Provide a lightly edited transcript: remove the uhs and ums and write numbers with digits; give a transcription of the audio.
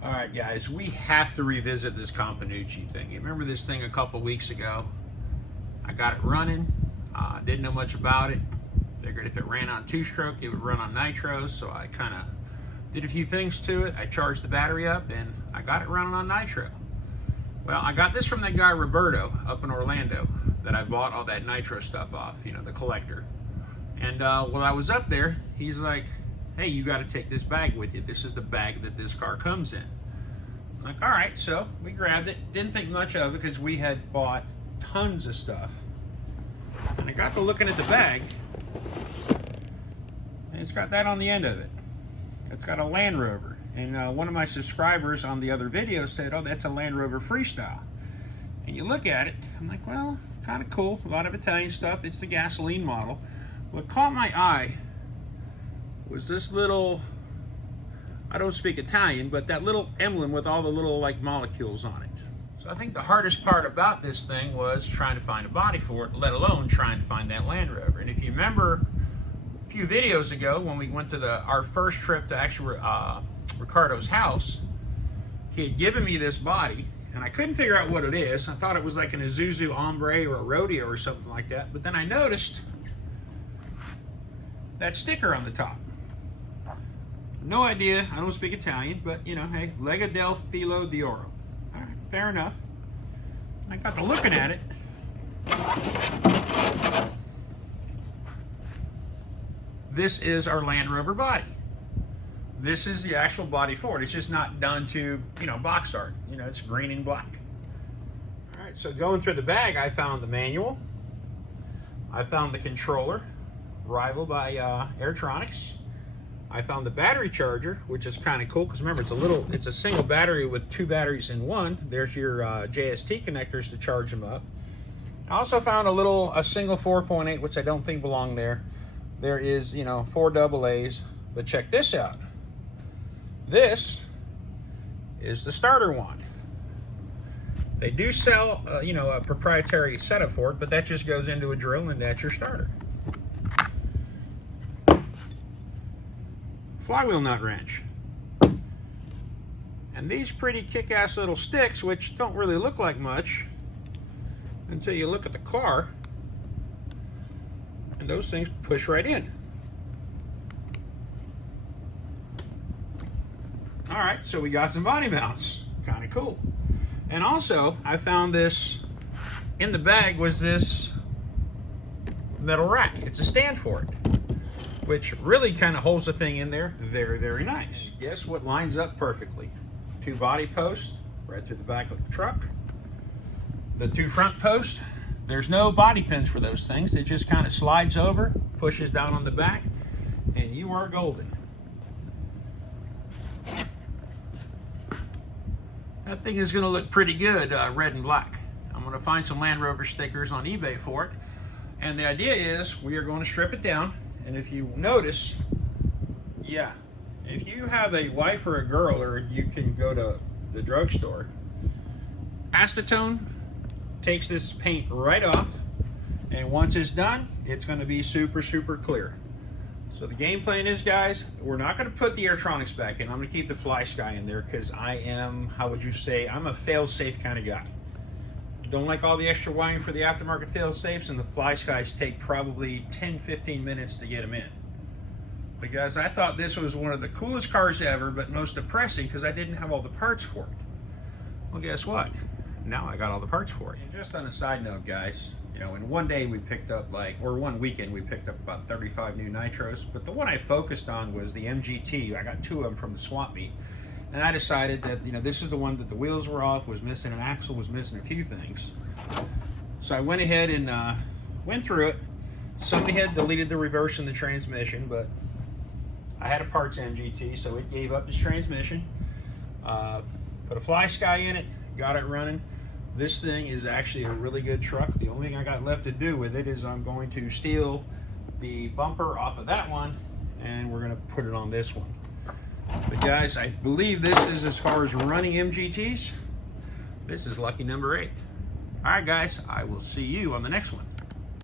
All right, guys, we have to revisit this Compagnucci thing. You remember this thing a couple weeks ago? I got it running. Didn't know much about it. Figured if it ran on two-stroke, it would run on nitros. So I kind of did a few things to it. I charged the battery up, and I got it running on nitro. Well, I got this from that guy Roberto up in Orlando that I bought all that nitro stuff off, you know, the collector. And while I was up there, he's like, hey, you got to take this bag with you. This is the bag that this car comes in. I'm like, all right, so we grabbed it. Didn't think much of it because we had bought tons of stuff. And I got to looking at the bag, and it's got that on the end of it. It's got a Land Rover. And one of my subscribers on the other video said, oh, that's a Land Rover Freestyle. And you look at it, I'm like, well, kind of cool. A lot of Italian stuff. It's the gasoline model. What caught my eye was this little, I don't speak Italian, but that little emblem with all the little like molecules on it. So I think the hardest part about this thing was trying to find a body for it, let alone trying to find that Land Rover. And if you remember a few videos ago when we went to our first trip to actually Ricardo's house, he had given me this body and I couldn't figure out what it is. I thought it was like an Isuzu Ombre or a Rodeo or something like that. But then I noticed that sticker on the top. No idea, I don't speak Italian, but you know, hey, Lega del Filo di Oro. All right, fair enough. I got to looking at it. This is our Land Rover body. This is the actual body for it. It's just not done to, you know, box art. You know, it's green and black. All right, so going through the bag, I found the manual. I found the controller, Rival by Airtronics. I found the battery charger, which is kind of cool because remember it's a single battery with two batteries in one. There's your JST connectors to charge them up. I also found a single 4.8, which I don't think belonged there. There is, you know, 4 AA's, but check this out. This is the starter wand. They do sell, you know, a proprietary setup for it, but that just goes into a drill and that's your starter. Flywheel nut wrench. And these pretty kick-ass little sticks, which don't really look like much until you look at the car, and those things push right in. All right, so we got some body mounts. Kind of cool. And also, I found this, in the bag was this metal rack. It's a stand for it, which really kind of holds the thing in there. Very, very nice. Guess what lines up perfectly? 2 body posts right through the back of the truck. The 2 front posts, there's no body pins for those things. It just kind of slides over, pushes down on the back, and you are golden. That thing is gonna look pretty good, red and black. I'm gonna find some Land Rover stickers on eBay for it. And the idea is we are going to strip it down. And if you notice, yeah, if you have a wife or a girl, or you can go to the drugstore, acetone takes this paint right off, and once it's done, it's going to be super, super clear. So the game plan is, guys, we're not going to put the Airtronics back in. I'm going to keep the Fly Sky in there because I am, how would you say, I'm a fail-safe kind of guy. Don't like all the extra wiring for the aftermarket fail-safes, and the Fly Skies take probably 10-15 minutes to get them in. Because I thought this was one of the coolest cars ever, but most depressing because I didn't have all the parts for it. Well, guess what? Now I got all the parts for it. And just on a side note, guys, you know, in one day we picked up one weekend we picked up about 35 new nitros, but the one I focused on was the MGT. I got 2 of them from the swap meet. And I decided that, you know, this is the one that the wheels were off, was missing an axle, was missing a few things. So I went ahead and went through it. Somebody had deleted the reverse and the transmission, but I had a parts MGT, so it gave up its transmission. Put a Fly Sky in it, got it running. This thing is actually a really good truck. The only thing I got left to do with it is I'm going to steal the bumper off of that one, and we're going to put it on this one. But guys, I believe this is, as far as running MGTs, this is lucky number 8. All right, guys, I will see you on the next one.